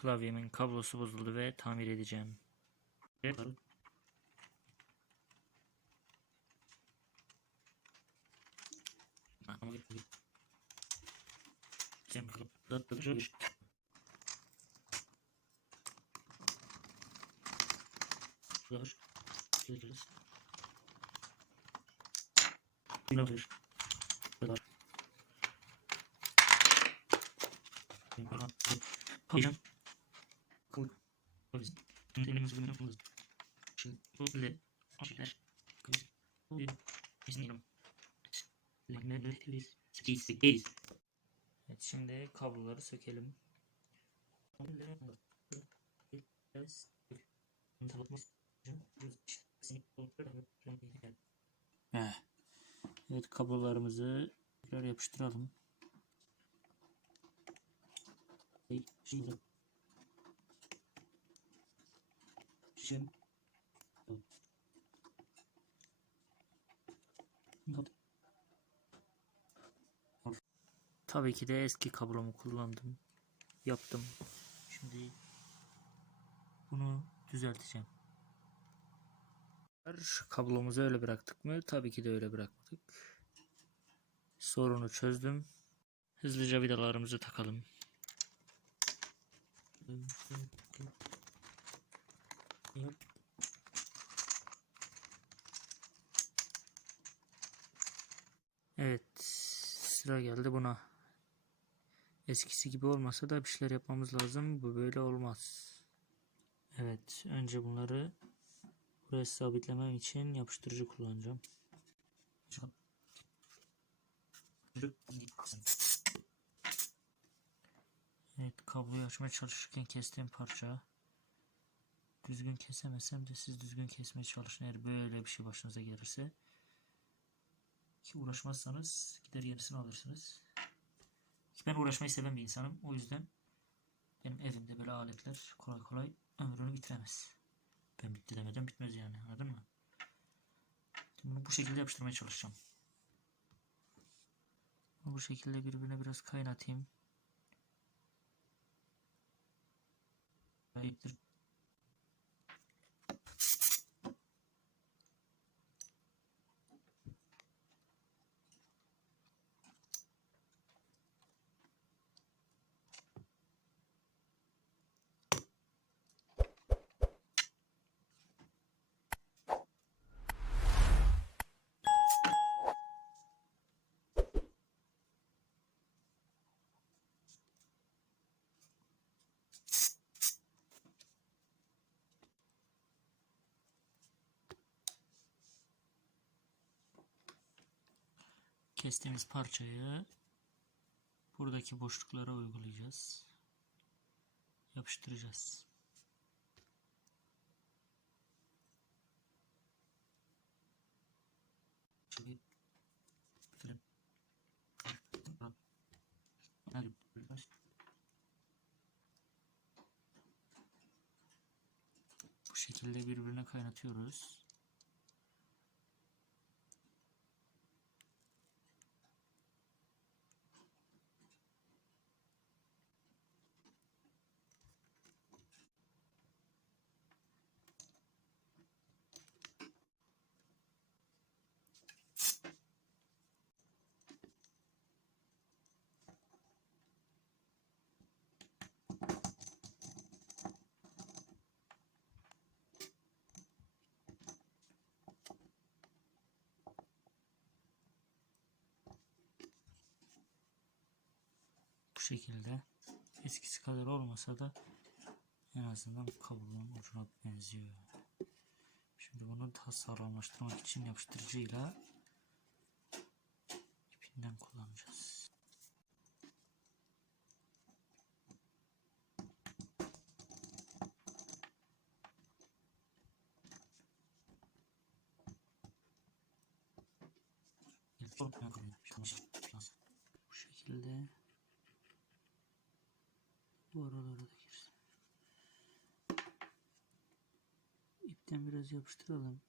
Klavyemin kablosu bozuldu ve tamir edeceğim. Hocam. Kıl. Elimiz bunu yapmamız. Şimdi bu. Aşıklar. Kız. Bu. İzniyorum. Evet şimdi kabloları sökelim. Evet kablolarımızı tekrar yapıştıralım. Şimdi Şimdi Tabii ki de eski kablomu kullandım. Yaptım. Şimdi bunu düzelteceğim. Kablomuzu öyle bıraktık mı? Tabii ki de öyle bıraktık. Sorunu çözdüm. Hızlıca vidalarımızı takalım. Evet, sıra geldi buna. Eskisi gibi olmasa da bir şeyler yapmamız lazım. Bu böyle olmaz. Evet, önce bunları buraya sabitlemem için yapıştırıcı kullanacağım. Evet, kabloyu açmaya çalışırken kestiğim parça. Düzgün kesemesem de siz düzgün kesmeye çalışın eğer böyle bir şey başınıza gelirse. Ki uğraşmazsanız gider yenisini alırsınız. Ben uğraşmayı seven bir insanım. O yüzden benim evimde böyle aletler kolay kolay ömrünü bitiremez. Ben bitti demeden bitmez yani anladın mı? Bunu bu şekilde yapıştırmaya çalışacağım. Bu şekilde birbirine biraz kaynatayım. Ayıptır. Kestiğimiz parçayı buradaki boşluklara uygulayacağız. Yapıştıracağız. Bu şekilde birbirine kaynatıyoruz. Bu şekilde eskisi kadar olmasa da en azından kabuğun ucuna benziyor. Şimdi bunu daha sağlamlaştırmak için yapıştırıcıyla ipinden kullanacağız. Bu ipten biraz yapıştıralım.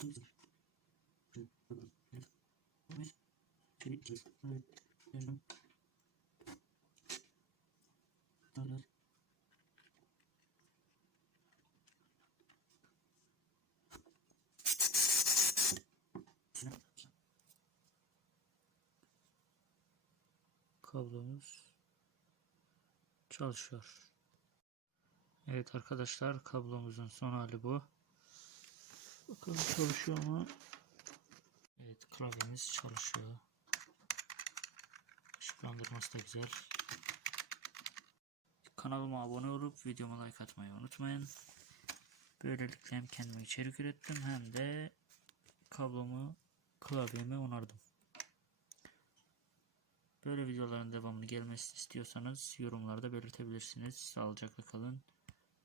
Thank you. Kablomuz çalışıyor. Evet arkadaşlar kablomuzun son hali bu. Bakalım çalışıyor mu? Evet klavyemiz çalışıyor. Işıklandırması da güzel. Kanalıma abone olup videoma like atmayı unutmayın. Böylelikle hem kendime içerik ürettim hem de kablomu klavyemi onardım. Böyle videoların devamını gelmesini istiyorsanız yorumlarda belirtebilirsiniz. Sağlıcakla kalın.